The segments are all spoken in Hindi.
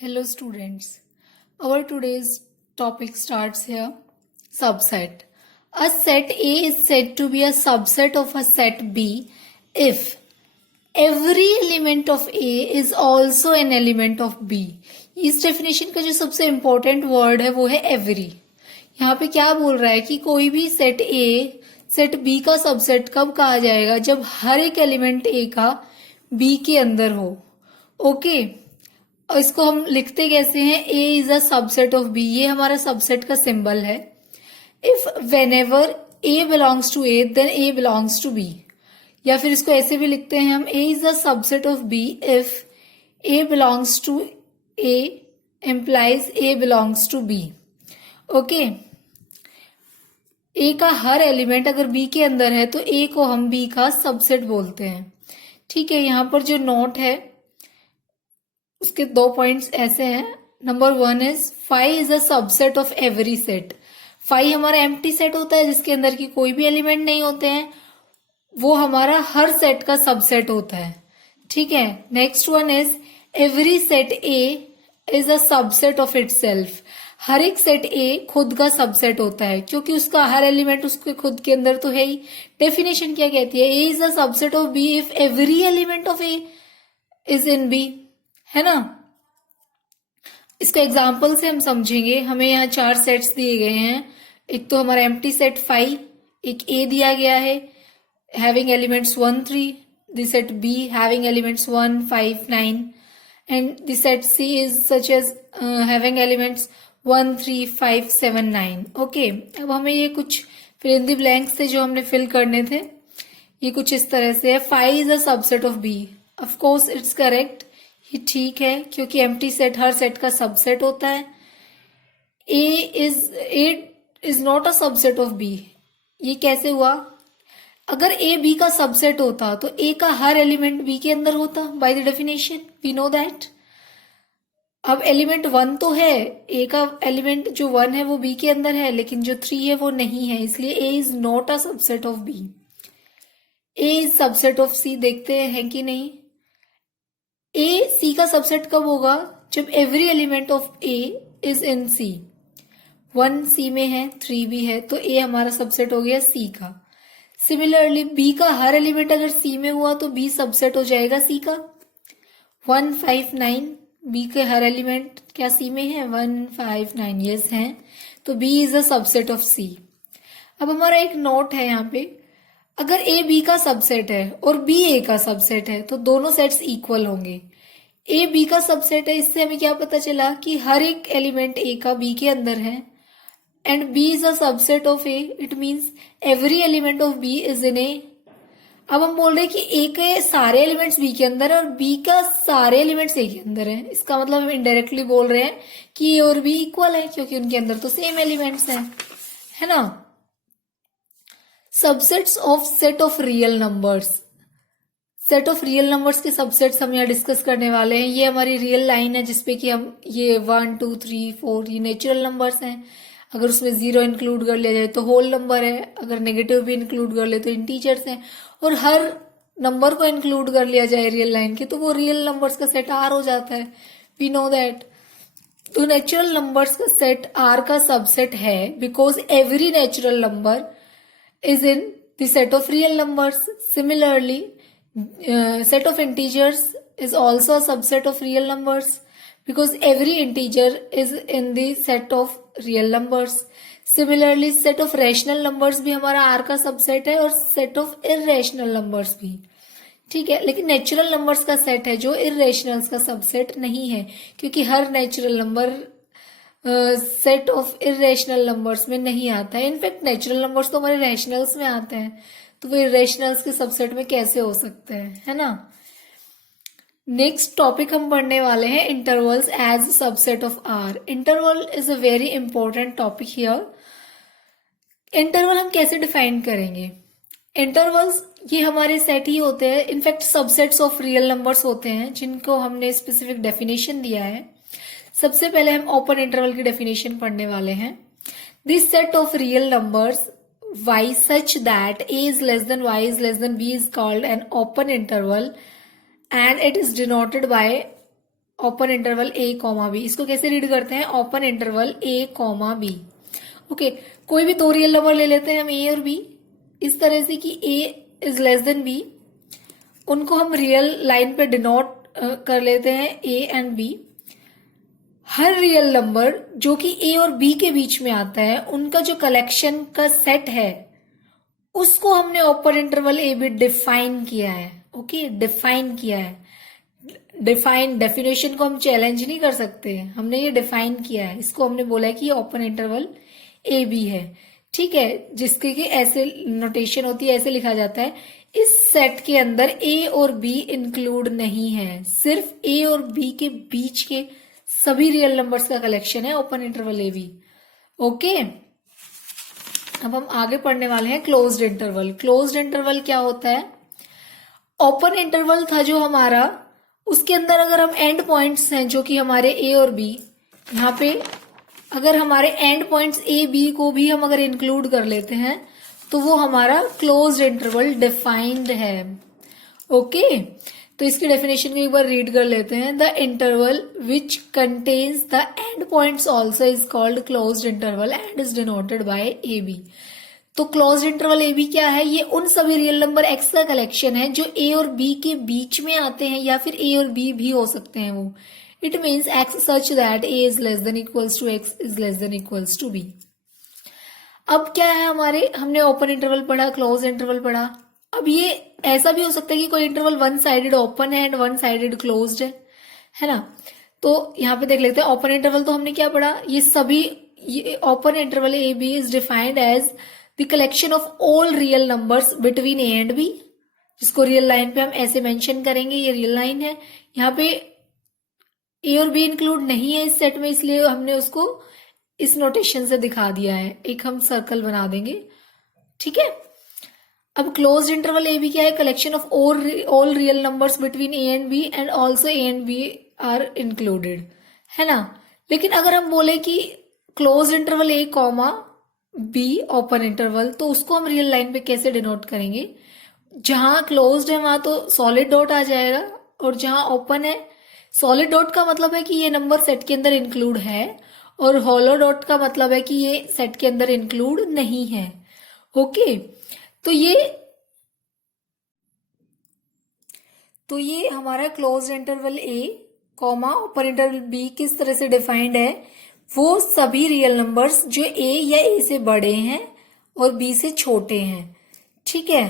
Hello students. Our today's topic starts here. Subset. A set A is said to be a subset of a set B if every element of A is also an element of B. इस डेफिनेशन का जो सबसे इम्पोर्टेंट वर्ड है वो है एवरी. यहाँ पे क्या बोल रहा है कि कोई भी सेट A सेट B का सबसेट कब कहा जाएगा, जब हर एक एलिमेंट A का B के अंदर हो. ओके और इसको हम लिखते कैसे हैं, A is a subset of B. ये हमारा सबसेट का सिंबल है. If whenever A belongs to A then A belongs to B. या फिर इसको ऐसे भी लिखते हैं हम, A is a subset of B if A belongs to A implies A belongs to B. Okay A का हर एलिमेंट अगर B के अंदर है तो A को हम B का सबसेट बोलते हैं. ठीक है, यहाँ पर जो नोट है उसके 2 पॉइंट्स ऐसे हैं. Number 1 is phi is a subset of every set. Phi हमारा एम्प्टी सेट होता है जिसके अंदर की कोई भी एलिमेंट नहीं होते हैं, वो हमारा हर सेट का सबसेट होता है. ठीक है, next one is every set A is a subset of itself. हर एक सेट ए खुद का सबसेट होता है क्योंकि उसका हर एलिमेंट उसके खुद के अंदर तो है ही. डेफिनेशन क्या कहती है, A is a subset of B if every element of A is in B, है ना. इसको एग्जाम्पल से हम समझेंगे. हमें यहाँ 4 सेट्स दिए गए हैं. एक तो हमारा एम्प्टी सेट फाई, एक ए दिया गया है having elements 1 3, the set B having elements 1 5 9 and the set C is such as having elements 1 3 5 7 9. Okay, अब हमें ये कुछ फिल इन द ब्लैंक्स थे जो हमने फिल करने थे. ये कुछ इस तरह से है. Phi is a subset of B. Of course it's correct, ये ठीक है क्योंकि एम्प्टी सेट हर सेट का सबसेट होता है. A is not a subset of B. ये कैसे हुआ, अगर ए बी का सबसेट होता तो ए का हर एलिमेंट बी के अंदर होता. By the definition we know that. अब एलिमेंट 1 तो है, ए का एलिमेंट जो 1 है वो बी के अंदर है, लेकिन जो 3 है वो नहीं है, इसलिए A is not a subset of B. A is subset of C. देखते हैं कि नहीं. ए सी का सबसेट कब होगा, जब every element of A is in C. 1 C में है, 3 भी है, तो ए हमारा सबसेट हो गया सी का. सिमिलरली बी का हर एलिमेंट अगर सी में हुआ तो बी सबसेट हो जाएगा सी का. 1 5 9 बी के हर एलिमेंट क्या सी में है, 1 5 9 यस है, तो B is a subset of C. अब हमारा एक नोट है यहाँ पे, अगर ए बी का सबसेट है और बी ए का सबसेट है तो दोनों सेट्स इक्वल होंगे. ए बी का सबसेट है, इससे हमें क्या पता चला कि हर एक एलिमेंट ए का बी के अंदर है and B is a subset of A. It means every element of B is in A. अब हम बोल रहे हैं कि ए के सारे एलिमेंट्स बी के अंदर है और बी का सारे एलिमेंट्स ए के अंदर है. इसका मतलब हम इनडायरेक्टली बोल रहे हैं कि ए और बी इक्वल है क्योंकि उनके अंदर तो सेम एलिमेंट्स हैं, है ना. Subsets of set of real numbers. Set of real numbers के सबसेट्स हम यहाँ डिस्कस करने वाले हैं. ये हमारी रियल लाइन है जिसपे कि हम ये 1 2 3 4 ये नेचुरल नंबर्स हैं. अगर उसमें 0 इंक्लूड कर लिया जाए तो होल नंबर है, अगर नेगेटिव भी इंक्लूड कर ले तो इंटीजर्स हैं, और हर नंबर को इंक्लूड कर लिया जाए रियल लाइन के तो वो रियल नंबर्स का सेट आर हो जाता है. We know that. तो नेचुरल नंबर्स का सेट आर का सबसेट है because every natural number is in the set of real numbers. Similarly, set of integers is also a subset of real numbers because every integer is in the set of real numbers. Similarly, set of rational numbers भी हमारा R का सबसेट है और set of irrational numbers भी. ठीक है, लेकिन नेचुरल नंबर्स का सेट है जो इरेशनल्स का सबसेट नहीं है क्योंकि हर natural number set of irrational numbers में नहीं आता है. इनफैक्ट नेचुरल नंबर्स तो हमारे रैशनल्स में आते हैं, तो वो इरेशनल्स के सबसेट में कैसे हो सकते हैं, है ना. नेक्स्ट टॉपिक हम पढ़ने वाले हैं intervals as subset of R. Interval is a very important topic here. Interval हम कैसे डिफाइन करेंगे. इंटरवल्स ये हमारे सेट ही होते हैं, in fact subsets of real numbers होते हैं जिनको हमने स्पेसिफिक डेफिनेशन दिया है. सबसे पहले हम ओपन इंटरवल की डेफिनेशन पढ़ने वाले हैं. This set of real numbers y such that a is less than y is less than b is called an open interval and it is denoted by open interval A comma B. इसको कैसे रीड करते हैं? ओपन इंटरवल ए कॉमा बी। ओके, कोई भी दो रियल नंबर ले लेते हैं हम ए और बी, इस तरह से कि A is less than B, उनको हम रियल लाइन पे डिनोट कर लेते हैं ए एंड बी। हर रियल नंबर जो कि ए और बी के बीच में आता है, उनका जो कलेक्शन का सेट है उसको हमने ओपन इंटरवल ए बी डिफाइन किया है। ओके, डिफाइन किया है। डेफिनेशन को हम चैलेंज नहीं कर सकते, हमने ये डिफाइन किया है। इसको हमने बोला है कि ये ओपन इंटरवल ए बी है। ठीक है, जिसके कि ऐसे नोटेशन होती है, ऐसे लिखा जाता है, इस सेट के अंदर ए और बी इंक्लूड नहीं है, सिर्फ ए और बी के बीच के सभी रियल नंबर्स का कलेक्शन है ओपन इंटरवल ए बी। ओके, अब हम आगे पढ़ने वाले हैं क्लोज्ड इंटरवल। क्लोज्ड इंटरवल क्या होता है? ओपन इंटरवल था जो हमारा, उसके अंदर अगर हम एंड पॉइंट्स हैं जो कि हमारे ए और बी, यहाँ पे अगर हमारे एंड पॉइंट्स ए बी को भी हम अगर इंक्लूड कर लेते हैं तो वो हमारा क्लोज्ड इंटरवल डिफाइंड है। ओके, तो इसकी डेफिनेशन को एक बार रीड कर लेते हैं। The interval which contains the end points also is called closed interval and is denoted by A B. तो क्लोज्ड इंटरवल ए बी क्या है? ये उन सभी रियल नंबर एक्स का कलेक्शन है जो ए और बी के बीच में आते हैं, या फिर ए और बी भी हो सकते हैं वो। It means x such that a is less than equals to x is less than equals to b. अब क्या है हमारे, हमने ओपन इंटरवल पढ़ा, क्लोज इंटरवल पढ़ा। अब ये ऐसा भी हो सकता है कि कोई इंटरवल वन साइडेड ओपन है एंड वन साइडेड क्लोज्ड है ना। तो यहाँ पे देख लेते हैं, ओपन इंटरवल तो हमने क्या पढ़ा, ये सभी open interval A b is defined as the collection of all real numbers between a and b, जिसको रियल लाइन पे हम ऐसे मेंशन करेंगे, ये रियल लाइन है। यहाँ पे ए और बी इंक्लूड नहीं है इस सेट में, इसलिए हमने उसको इस नोटेशन से दिखा दिया है, एक हम सर्कल बना देंगे। ठीक है, अब क्लोज्ड इंटरवल ए बी क्या है? Collection of all real numbers between a and b and also a and b are included, है ना। लेकिन अगर हम बोले कि क्लोज्ड इंटरवल ए कॉमा बी ओपन इंटरवल, तो उसको हम रियल लाइन पे कैसे डिनोट करेंगे? जहां क्लोज्ड है वहां तो सॉलिड डॉट आ जाएगा, और जहां ओपन है, सॉलिड डॉट का मतलब है कि ये नंबर सेट के अंदर इंक्लूड है, और हॉलो डॉट का मतलब है कि ये सेट के अंदर इंक्लूड नहीं है। ओके, तो ये हमारा क्लोज्ड इंटरवल ए कॉमा ओपन इंटरवल बी किस तरह से डिफाइंड है? वो सभी रियल नंबर्स जो ए या ए से बड़े हैं और बी से छोटे हैं। ठीक है,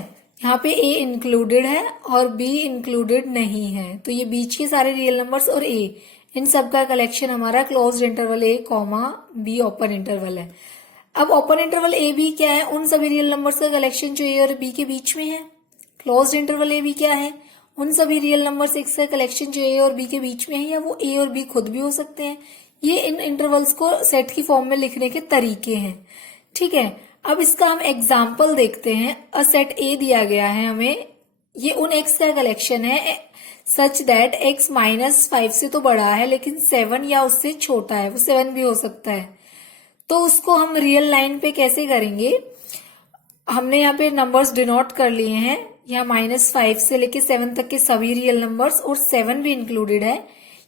यहाँ पे ए इंक्लूडेड है और बी इंक्लूडेड नहीं है, तो ये बीच के सारे रियल नंबर्स और ए, इन सब का कलेक्शन हमारा क्लोज्ड इंटरवल ए कॉमा बी ओपन इंटरवल है। अब ओपन इंटरवल ए बी क्या है? उन सभी रियल नंबर्स का कलेक्शन जो ए और बी के बीच में है। क्लोज्ड इंटरवल ए बी क्या है? उन सभी रियल नंबर्स एक्स का कलेक्शन जो ए और बी के बीच में है, या वो ए और बी खुद भी हो सकते हैं। ये इन इंटरवल्स को सेट की फॉर्म में लिखने के तरीके हैं। ठीक है, अब इसका हम एग्जाम्पल देखते हैं। अ सेट ए दिया गया है हमें, ये उन एक्स का कलेक्शन है सच दैट एक्स -5 से तो बड़ा है लेकिन 7 या उससे छोटा है, वो 7 भी हो सकता है। तो उसको हम रियल लाइन पे कैसे करेंगे? हमने यहाँ पे नंबर्स डिनोट कर लिए हैं, यहाँ -5 से लेके 7 तक के सभी रियल नंबर्स और 7 भी इंक्लूडेड है।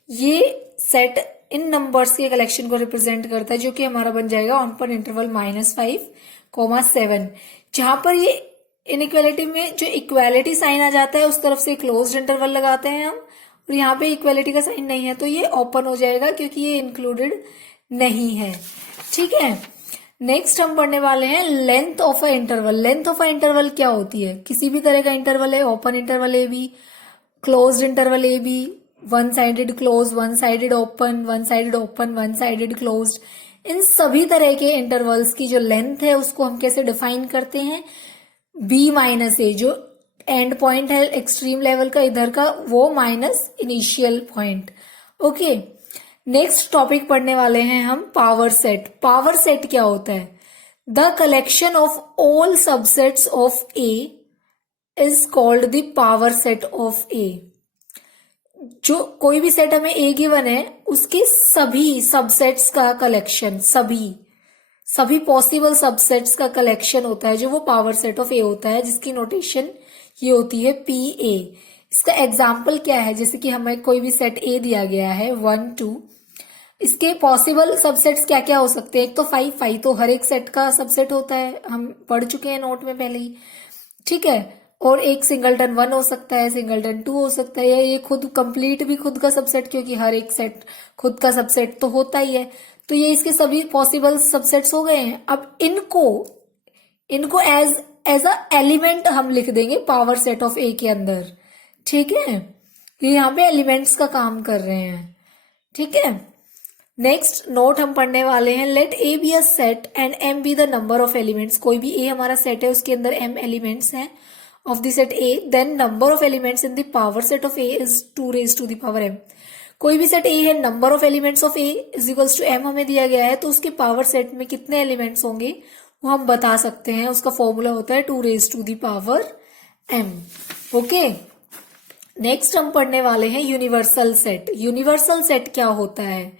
ये सेट इन नंबर्स के कलेक्शन को रिप्रेजेंट करता है, जो कि हमारा बन जाएगा ओपन इंटरवल -5, 7। जहां पर ये इनइक्वालिटी में जो इक्वालिटी साइन आ जाता है उस तरफ से क्लोज्ड इंटरवल लगाते हैं हम, और यहाँ पे इक्वालिटी का साइन नहीं है तो ये ओपन हो जाएगा क्योंकि ये इंक्लूडेड नहीं है। ठीक है, नेक्स्ट हम पढ़ने वाले हैं length of a interval. Length of a interval क्या होती है? किसी भी तरह का इंटरवल है, ओपन इंटरवल ए बी, क्लोज्ड इंटरवल ए B, one sided close, one sided open, one sided open, one sided closed, इन सभी तरह के इंटरवल्स की जो लेंथ है उसको हम कैसे डिफाइन करते हैं? बी माइनस ए, जो एंड पॉइंट है एक्सट्रीम लेवल का इधर का, वो minus initial point. Okay, next topic पढ़ने वाले हैं हम पावर सेट। पावर सेट क्या होता है? The collection of all subsets of A is called the power set of A. जो कोई भी सेट हमें ए गिवन है उसके सभी सबसेट्स का कलेक्शन, सभी पॉसिबल सबसेट्स का कलेक्शन होता है, जो वो पावर सेट ऑफ ए होता है, जिसकी नोटेशन ये होती है पी ए। इसका एग्जाम्पल क्या है, जैसे कि हमें कोई भी सेट ए दिया गया है 1 2, इसके पॉसिबल सबसेट्स क्या क्या हो सकते हैं। एक तो 5 तो हर एक सेट का सबसेट होता है, हम पढ़ चुके हैं नोट में पहले ही, ठीक है। और एक सिंगलटन 1 हो सकता है, सिंगलटन 2 हो सकता है, या ये खुद कंप्लीट भी खुद का सबसेट, क्योंकि हर एक सेट खुद का सबसेट तो होता ही है। तो ये इसके सभी पॉसिबल सबसेट्स हो गए हैं। अब इनको इनको एज एज अ एलिमेंट हम लिख देंगे पावर सेट ऑफ ए के अंदर, ठीक है। ये यहाँ पे एलिमेंट्स का काम कर रहे हैं, ठीक है। नेक्स्ट नोट हम पढ़ने वाले हैं, let a be a set and m be the number of elements. कोई भी ए हमारा सेट है, उसके अंदर एम एलिमेंट्स हैं of the set a, then number of elements in the power set of A is 2 raised to the power m। कोई भी सेट ए है, number of elements of A is equals to m हमें दिया गया है, तो उसके पावर सेट में कितने एलिमेंट्स होंगे वो हम बता सकते हैं। उसका फॉर्मूला होता है 2 raised to the power m। Okay, next हम पढ़ने वाले हैं यूनिवर्सल सेट। यूनिवर्सल सेट क्या होता है,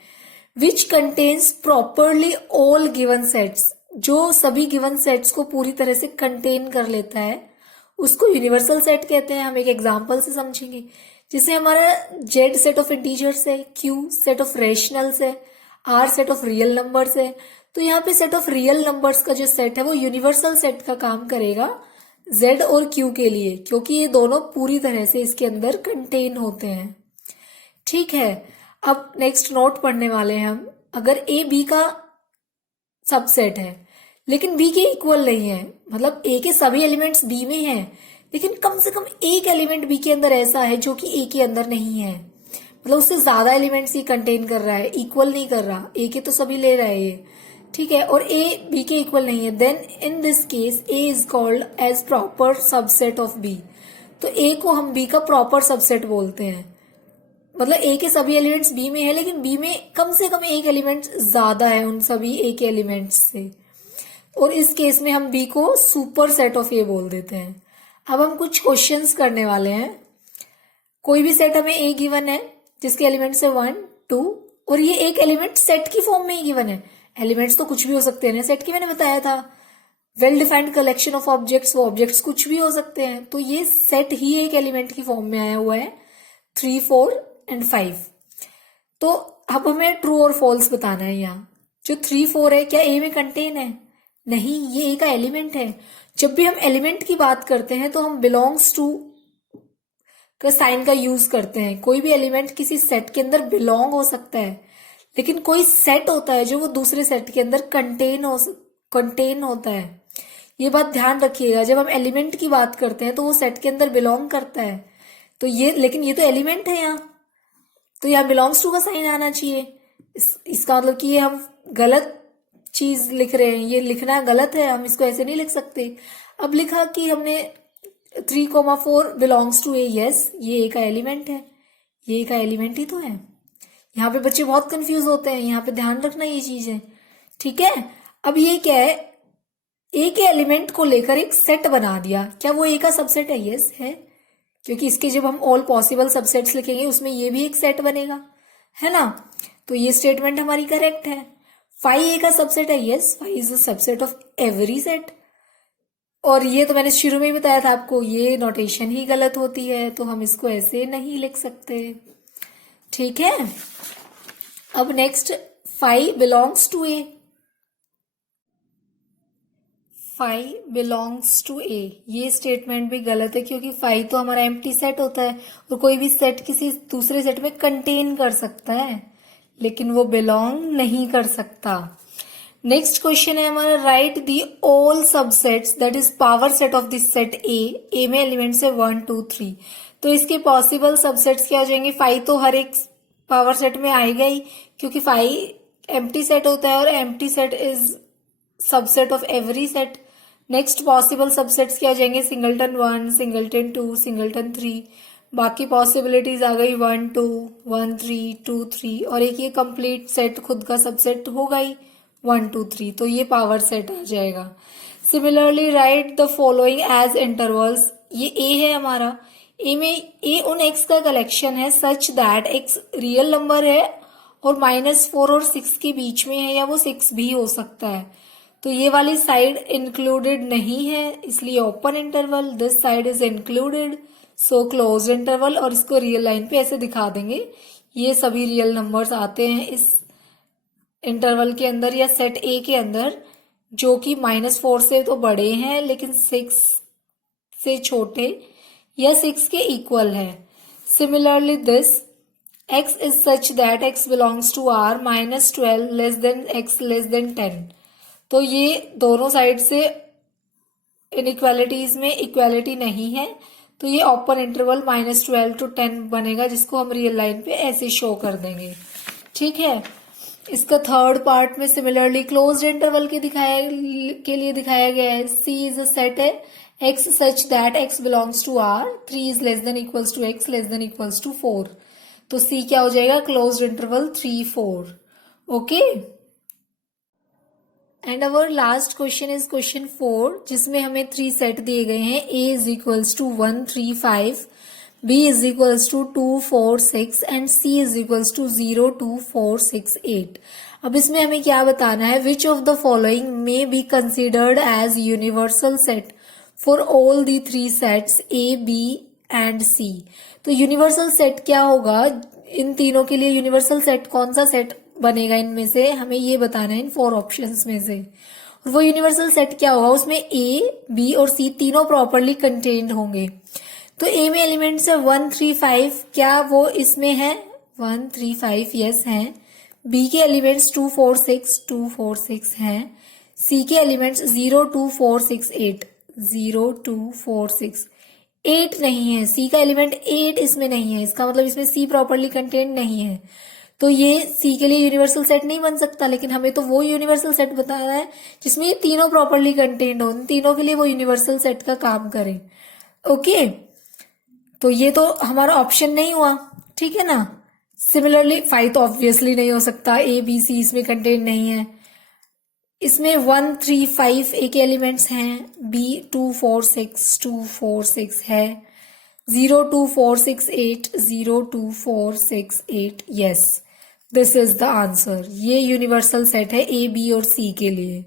which contains properly all given sets, जो सभी गिवन सेट्स को पूरी तरह से कंटेन कर लेता है, उसको यूनिवर्सल सेट कहते हैं। हम एक एग्जांपल से समझेंगे, जैसे हमारा जेड सेट ऑफ इंटीजर्स है, क्यू सेट ऑफ रेशनल्स है, R set of real numbers है। तो यहाँ पे सेट ऑफ रियल नंबर्स का जो सेट है वो यूनिवर्सल सेट का काम करेगा जेड और क्यू के लिए, क्योंकि ये दोनों पूरी तरह से इसके अंदर कंटेन होते हैं, ठीक है। अब नेक्स्ट नोट पढ़ने वाले हैं हम, अगर ए बी का सबसेट है लेकिन बी के इक्वल नहीं है, मतलब ए के सभी एलिमेंट्स बी में हैं, लेकिन कम से कम एक एलिमेंट बी के अंदर ऐसा है जो कि ए के अंदर नहीं है, मतलब उससे ज्यादा एलिमेंट्स ये कंटेन कर रहा है, इक्वल नहीं कर रहा, ए के तो सभी ले रहा है ये, ठीक है, और ए बी के इक्वल नहीं है, then in this case a is called as proper subset of b. तो ए को हम बी का प्रॉपर सबसेट बोलते हैं, मतलब ए के सभी एलिमेंट्स बी में है लेकिन बी में कम से कम एक एलिमेंट ज्यादा है उन सभी ए के एलिमेंट्स से, और इस केस में हम बी को सुपर सेट ऑफ ए बोल देते हैं। अब हम कुछ क्वेश्चंस करने वाले हैं। कोई भी सेट हमें ए गिवन है जिसके एलिमेंट्स है 1 2, और ये एक एलिमेंट सेट की फॉर्म में ही गिवन है। एलिमेंट्स तो कुछ भी हो सकते हैं ना सेट की, मैंने बताया था, well defined collection of objects, वो ऑब्जेक्ट्स कुछ भी हो सकते हैं, तो ये सेट ही एक एलिमेंट की फॉर्म में आया हुआ है 3 4 एंड 5। तो अब हमें ट्रू और फॉल्स बताना है। यहाँ जो 3 4 है क्या ए में कंटेन है, नहीं, ये ए का एलिमेंट है। जब भी हम एलिमेंट की बात करते हैं तो हम बिलोंग्स टू का साइन का यूज करते हैं। कोई भी एलिमेंट किसी सेट के अंदर बिलोंग हो सकता है, लेकिन कोई सेट होता है जो वो दूसरे सेट के अंदर कंटेन होता है। ये बात ध्यान रखिएगा, जब हम एलिमेंट की बात करते हैं तो वो सेट के अंदर बिलोंग करता है, तो ये, लेकिन ये तो एलिमेंट है यहाँ, तो यहाँ बिलोंग्स टू का साइन आना चाहिए। इसका मतलब कि ये हम गलत चीज लिख रहे हैं, ये लिखना गलत है, हम इसको ऐसे नहीं लिख सकते। अब लिखा कि हमने 3,4 बिलोंग्स टू ए, यस ये ए का एलिमेंट है, ये ए का एलिमेंट ही तो है। यहाँ पे बच्चे बहुत कंफ्यूज होते हैं, यहाँ पे ध्यान रखना ये चीज है, ठीक है। अब ये क्या है, ए के एलिमेंट को लेकर एक सेट बना दिया, क्या वो ए का सबसेट है, यस है, क्योंकि इसके जब हम ऑल पॉसिबल सबसेट्स लिखेंगे उसमें ये भी एक सेट बनेगा, है ना। तो ये स्टेटमेंट हमारी करेक्ट है। 5 ए का सबसेट है, yes 5 is the subset of every set. और ये तो मैंने शुरू में ही बताया था आपको, ये नोटेशन ही गलत होती है, तो हम इसको ऐसे नहीं लिख सकते, ठीक है। अब next 5 belongs to A, 5 belongs to A, ये स्टेटमेंट भी गलत है, क्योंकि 5 तो हमारा एम्प्टी सेट होता है और कोई भी सेट किसी दूसरे सेट में कंटेन कर सकता है, लेकिन वो बिलोंग नहीं कर सकता। नेक्स्ट क्वेश्चन है हमारा, right the all subsets that is power set of this set ए में एलिमेंट्स है 1 2 3। तो इसके पॉसिबल सबसेट्स क्या हो जाएंगे, 5 तो हर एक पावर सेट में आएगा ही, क्योंकि 5 एम्प्टी सेट होता है और empty set is subset of every set. Next possible subsets क्या हो जाएंगे, सिंगलटन 1 सिंगलटन 2 सिंगलटन 3, बाकी पॉसिबिलिटीज आ गई 1 2 1 3 2 3, और एक ये कंप्लीट सेट खुद का सबसेट होगा ही 1 2 3, तो ये पावर सेट आ जाएगा। Similarly write the following as intervals, ये ए है हमारा, ए में ए उन एक्स का कलेक्शन है such that x real number है और -4 और 6 के बीच में है, या वो 6 भी हो सकता है। तो ये वाली साइड इंक्लूडेड नहीं है, इसलिए open interval, this side is included, so close interval, और इसको रियल लाइन पे ऐसे दिखा देंगे। ये सभी रियल नंबर्स आते हैं इस इंटरवल के अंदर या सेट ए के अंदर, जो कि -4 से तो बड़े हैं लेकिन 6 से छोटे या 6 के इक्वल है। Similarly this x is such that x belongs to R -12 less than x less than 10। तो ये दोनों साइड से इनइक्वालिटीज में इक्वालिटी नहीं है, तो ये ओपन इंटरवल -12 to 10 बनेगा, जिसको हम रियल लाइन पे ऐसे शो कर देंगे। ठीक है, इसका थर्ड पार्ट में सिमिलरली क्लोज्ड इंटरवल के लिए दिखाया गया है। C इज अ सेट है x such that x belongs to R, 3 is less than equals to x less than equals to 4। तो C क्या हो जाएगा, closed interval 3, 4। Okay, and our last question is question 4, जिसमें हमें 3 सेट दिए गए हैं। A is equals to 1, 3, 5, B is equals to 2, 4, 6 and C is equals to 0, 2, 4, 6, 8। अब इसमें हमें क्या बताना है, which of the following may be considered as universal set for all the 3 sets A, B and C। तो यूनिवर्सल सेट क्या होगा, इन तीनों के लिए यूनिवर्सल सेट कौन सा सेट बनेगा इनमें से, हमें ये बताना है इन 4 ऑप्शंस में से। और वो यूनिवर्सल सेट क्या होगा, उसमें A, B और C तीनों प्रॉपरली कंटेन्ड होंगे। तो A में एलिमेंट्स है 1, 3, 5, क्या वो इसमें है 1, 3, 5, यस हैं। B के एलिमेंट्स 2, 4, 6, 2, 4, 6 हैं। C के एलिमेंट्स 0, 2, 4, 6, 8, 0, 2, 4, 6, 8 नहीं है। C का एलिमेंट 8 इसमें नहीं है, इसका मतलब इसमें C प्रॉपरली कंटेन्ड नहीं है। तो ये C के लिए यूनिवर्सल सेट नहीं बन सकता, लेकिन हमें तो वो यूनिवर्सल सेट बताना है जिसमें ये तीनों प्रॉपरली कंटेन्ड हो, तीनों के लिए वो यूनिवर्सल सेट का काम करे। ओके, तो ये तो हमारा ऑप्शन नहीं हुआ, ठीक है ना। सिमिलरली 5 तो ऑब्वियसली नहीं हो सकता, A, B, C इसमें कंटेन्ड नहीं है। इसमें 1, 3, 5 A के एलिमेंट्स हैं, B 2, 4, 6, 2, 4, 6 है। 0, 2, 4, 6, 8, 0, 2, 4, 6, 8, yes, this is the answer. ये यूनिवर्सल सेट है A, B और C के लिए।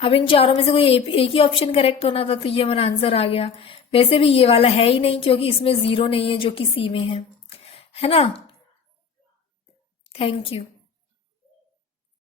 अब इन चारों में से कोई एक ही ऑप्शन करेक्ट होना था, तो ये हमारा आंसर आ गया। वैसे भी ये वाला है ही नहीं, क्योंकि इसमें 0 नहीं है जो कि C में है ना। Thank you.